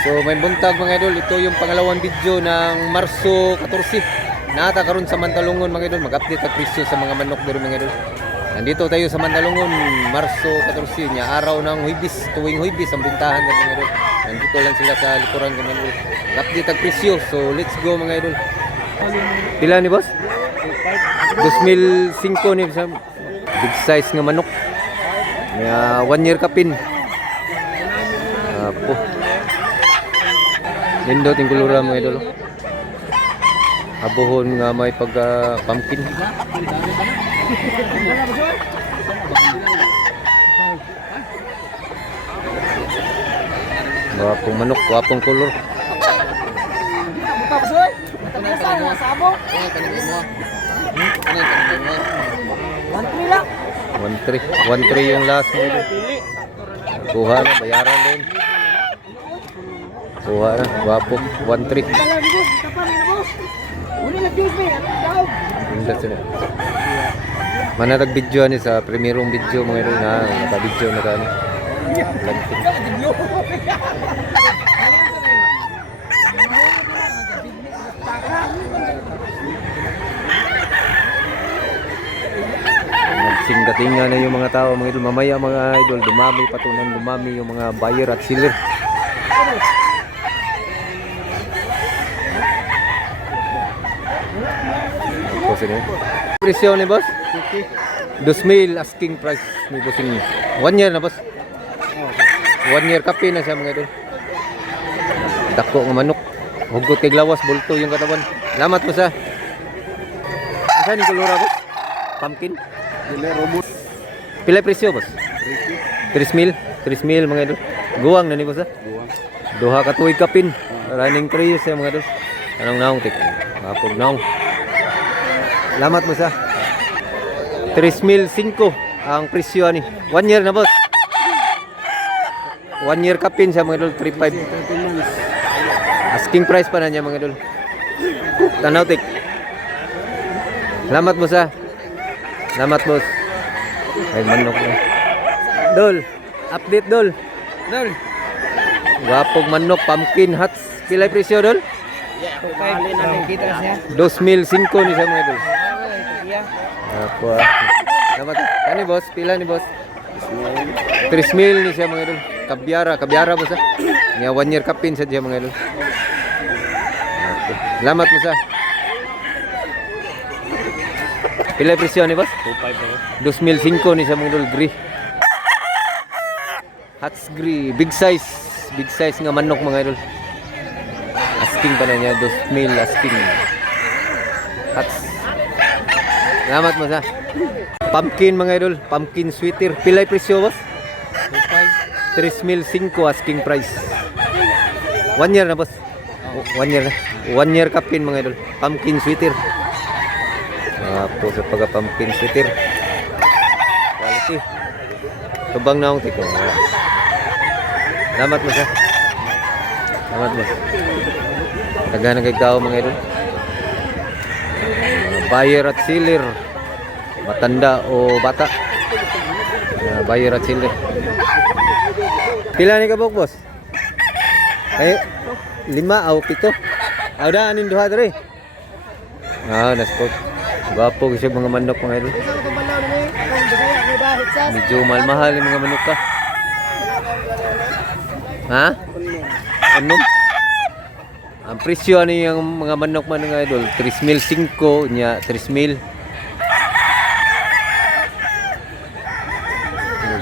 So may buntag mga idol, ito yung pangalawang video ng Marso 14. Nata karon sa Mantalungon mga idol, mag-update ang presyo sa mga manok dito mga idol. Nandito tayo sa Mantalungon, Marso 14 niya, araw ng Huwebes, tuwing Huwebes ang bintahan ng mga idol. Nandito lang sila sa likuran ko mga idol. Mag-update ang presyo, so let's go mga idol. Pila ni boss? 2005 ni sa big size nga manok. May 1 year kapin. Apo. Nindot yung kulura mga idol. Abuhon nga may pumpkin. Wapong manok, wapong kulor. 1.3 yung last mo. Kuha na, bayaran din. Kuha na, wapo, 1.3. Mana tag video ni sa primerong video mga idol na naka-video na kani. Singgatingan na yung mga tao mga idol. Mamaya mga idol, dumami patunan, dumami yung mga buyer at seller. Presyo ni boss? 2,000 asking price ni bossing. 1 year na boss? 1 year kape na siya mga idol. Dako nga manok. Hugot kay lawas, bulto yung katawan. Salamat mo sa. Saan yung kulura boss? Pumpkin? Pila presyo boss? 3,000? 3,000 mga idol. Guwang na ni boss ha? Duha ka tuig kapin. Running 3 years mga idol. Anong naong tik? Mapog naong. Salamat mo sa 3,500 ang presyo ni. 1 year na boss. 1 year kapin sa mga idol, 3,500. Asking price pa na niya mga idol. Tanaw tik. Salamat mo sa. Salamat boss. Ay manok na. Dol, update dol. Dol. Wapog manok, pumpkin hats. Pila presyo dol? 2,500 ni sa mga idol. Apa? Dapat ani boss, pila ni boss? 3,000 ni siya mga idol. Kabyara boss ha. Nya 1 year kapin sa diya mga idol. Salamat mo sa. Pila presyo ni boss? 2,500 ni siya mga idol, gri. Hats gri, big size nga manok mga idol. Asking pa na niya 2,000 asking. Hats. Salamat mo sa. Pumpkin mga idol, pumpkin sweater. Pilay presyo boss? 3,500 asking price. 1 year na boss. 1 year na. 1 year kapin mga idol. Pumpkin sweater. Po sa pagka pumpkin sweater. Quality. Tubang na akong tiko. Salamat mo sa. Salamat mo. Taga kay tao mga idol. Buyer at seller, matanda o bata. Buyer at seller. Pila ni kabok boss? Ay 5 o 7. Ada anin duha dere. Naspot. Gwapo kasi mga manok mga idol. Medyo mahal yung mga manok ka. Ha? Ano? Ang presyo ani yung mga manok man nga idol, 3,500 nya 3,000.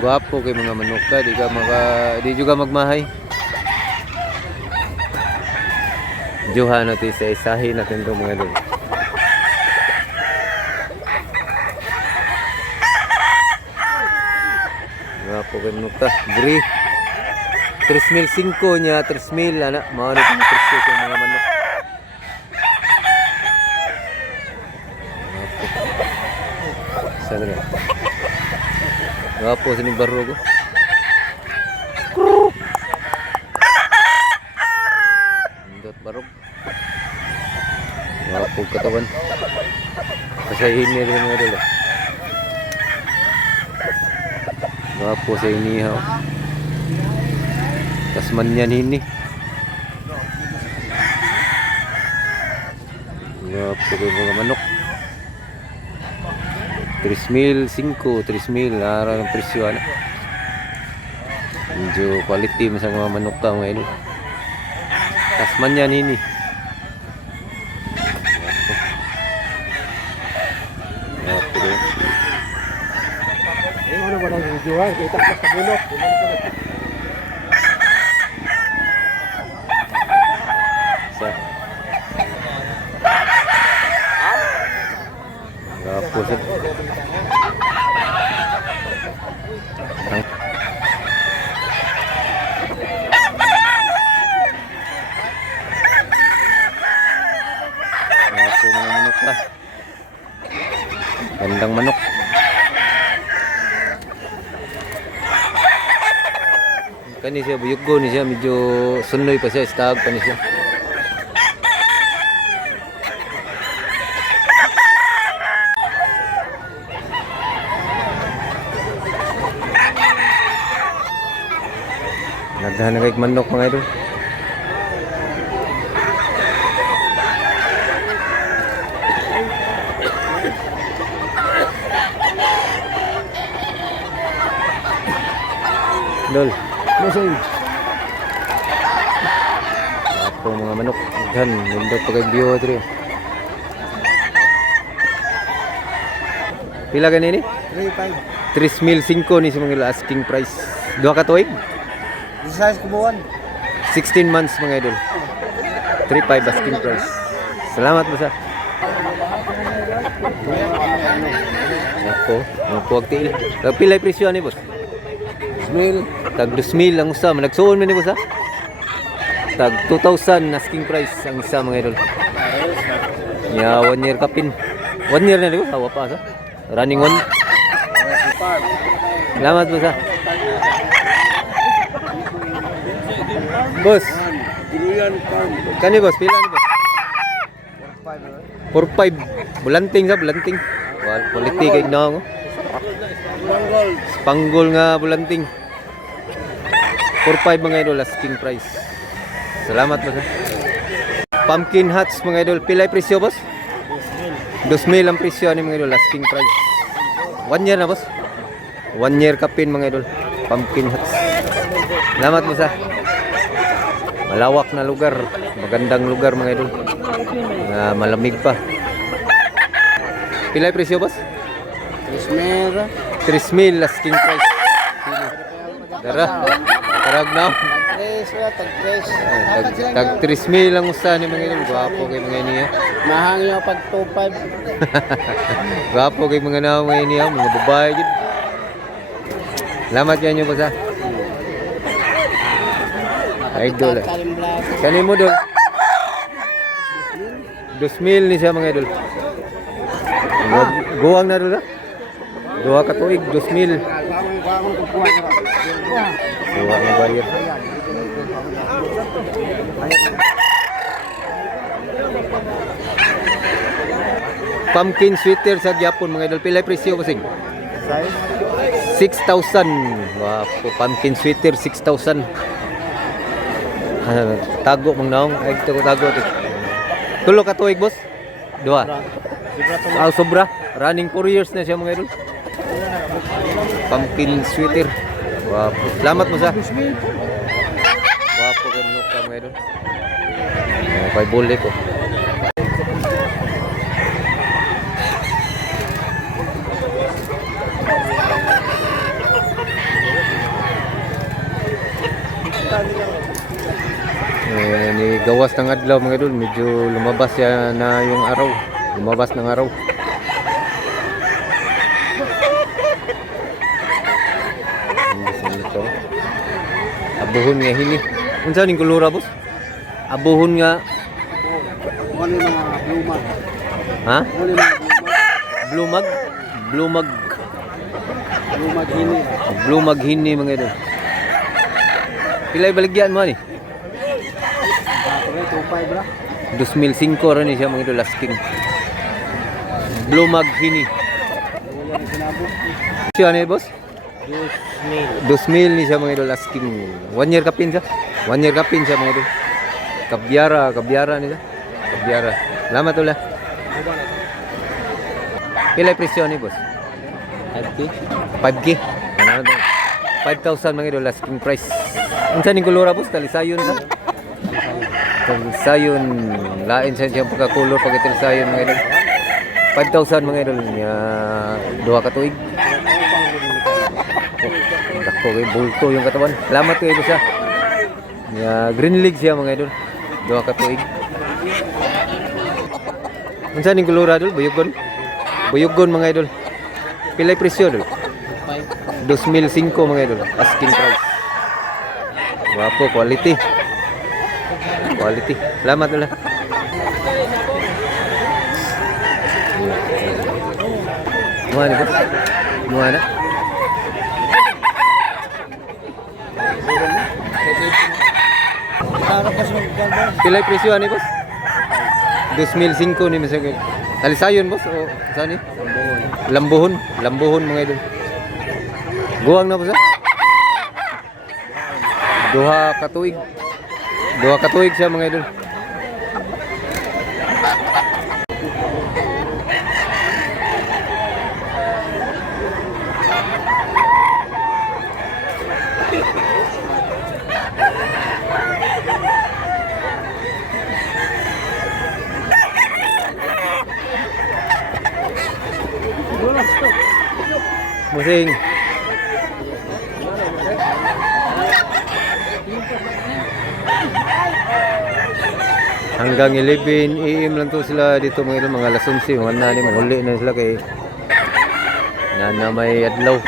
Gwapo kay mga manok ka, di juga magmahay. Juha natin sa isahin natin 'to mga idol. Gwapo kay manok ka, gri. 3,500 nya 3,000 ana mao ni ang presyo sa mga manok. Sana. Gapo sini barro ko. Indot barog. Gapo katawan. Kasahin ni mga idol. Gapo sa inihaw. Tasman yan ini. Grabe kayo mga manok. 3,500, 3,000 ara ng presyo ano. Medyo quality mo sa mga manok ka mga idol. Tasman yan ini. Ano ba nang videoan? Kita ka sa bulok. Sa. Gapo sa. Gapo mga manok pa. Gandang manok. Kani siya buyugo ni siya medyo sunoy pa siya stag pa ni siya. Nagdahan na kay manok mga idol. Dol. Masay. Ako mga manok, gan, mundo pa kay bio diri. Pila ganini? 3.5. 3,500 ni sa mga asking price. Duha ka tuig? This size kumuan. 16 months mga idol. 3,500 asking price. Salamat mo sa. Ako agtiil. Pila presyo ni boss? Smell. Tag 2,000 ang usa, nagsuon man ni boss ha? Tag 2,000 asking price ang isa mga idol. Ya 1 year kapin. 1 year na di ba? Hawa pa sa. Running one. Salamat boss ha. Boss. Giluyan farm. Kani boss, pila ni boss? 4,500. Bulanting sa bulanting. Quality kay gnaw. Spanggol nga bulanting. 4,500 mga idol asking price. Salamat boss. Pumpkin hats mga idol, pila presyo boss? 2,000 ang presyo ni mga idol asking price. 1 year na boss. 1 year kapin mga idol. Pumpkin hats. Salamat boss. Malawak na lugar, magandang lugar mga idol. Malamig pa. Pila presyo boss? Ismera. 3,000 asking price. Dara. Tarag na. Tres wala tag tres. Tag 3,000 lang usa ni mga idol. Gwapo kay mga niya. Mahangyo pag 2.5. Gwapo kay mga naw mga niya, mga babae gid. Salamat yan nyo boss ha. Idol. Kani mo dol. 2,000 ni siya mga idol. Guwang na dol ha. Duha ka tuig 2,000. Duha na bayar. Pumpkin sweater sa Japon mga idol. Pila presyo bossing? 6,000. Wow, pumpkin sweater 6,000. Tago mang naong, ay tago. Tulo ka tuig boss? Duha. Sobra. Running 4 years na siya mga idol. Pumpkin sweater. Wow. Salamat mo sa. Wapo kay manok ka mga idol. Kay bole ko. Ni gawas ng adlaw mga idol, medyo lumabas ya na yung araw. Lumabas ng araw. Abuhon nga hini. Unsa ning kulura boss? Abuhon nga. Ano mga blumag? Ha? Ano mga Blumag. Blumag. blumag hini? Blumag hini mga idol. Pilay baligyan mo ni? Ako 2.5 ra. 2005 rin siya mga idol asking. Blumag hini. Wala ni sinabot. Siya ni boss? 2,000 ni siya mga idol asking. 1 year kapin siya. 1 year kapin siya mga idol. Kabyara ni siya. Kabyara. Salamat ulit. Pila presyo ni boss? 5K. 5K. Ano daw? 5,000 mga idol asking price. Unsa ning kulura boss? Talisayon sa? Talisayon. Lain sa siyang pagkakulor pag talisayon mga idol. 5,000 mga idol niya duha ka tuig. Dako kay bulto yung katawan. Salamat kay siya. Niya green league siya mga idol. Duha ka tuig. Unsa ning kulura idol? Buyogon. Buyogon mga idol. Pilay presyo idol? 2,005 mga idol. Asking price. Wapo, quality. Quality. Salamat ulit. Muha na boss? Muha na? Pilay presyo ani boss? 2,005 ni masagay. Talisayon boss o saan ni? Lambuhon. Lambuhon mga idol. Guwang na boss ha? Duha ka tuig. Duha ka tuig siya mga idol. Musing. Hanggang 11 AM lang to sila dito mga idol, mga alas 11, wala na mahuli na sila kay na may adlaw.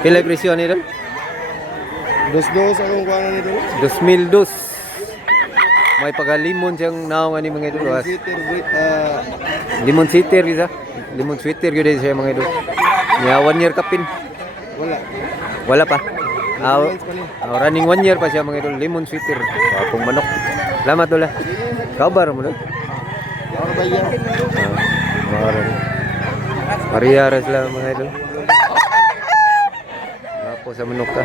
Pilay presyo ni idol? Dos akong kuha nito. 2,002. May pagalimon siyang naong ani mga idol. Sitter with Limon sitter isa. Limon sweater gyud siya mga idol. Nya 1 year kapin. wala. Wala pa. Months pa ni. Running 1 year pa siya mga idol. Limon sweater. Apong manok. Salamat ulit. Kabar mo na. Ano ba yan? Pariyaras lang mga idol. Apo sa manok ka.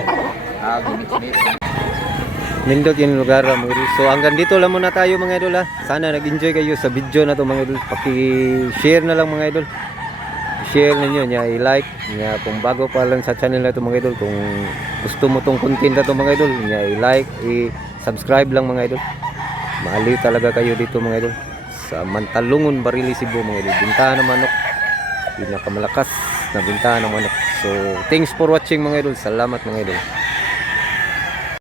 Nindot yung lugar mga idol. So hanggang dito lang muna tayo mga idol ha. Sana nag-enjoy kayo sa video na to mga idol. Paki-share na lang mga idol. Share ninyo niya, i-like niya kung bago pa lang sa channel na to mga idol. Kung gusto mo tong content na to mga idol, niya i-like, i-subscribe lang mga idol. Maaliw talaga kayo dito mga idol. Sa Mantalungon, Barili, Cebu mga idol. Bintahan ng manok. Pinakamalakas na bintahan ng manok. So thanks for watching mga idol. Salamat mga idol.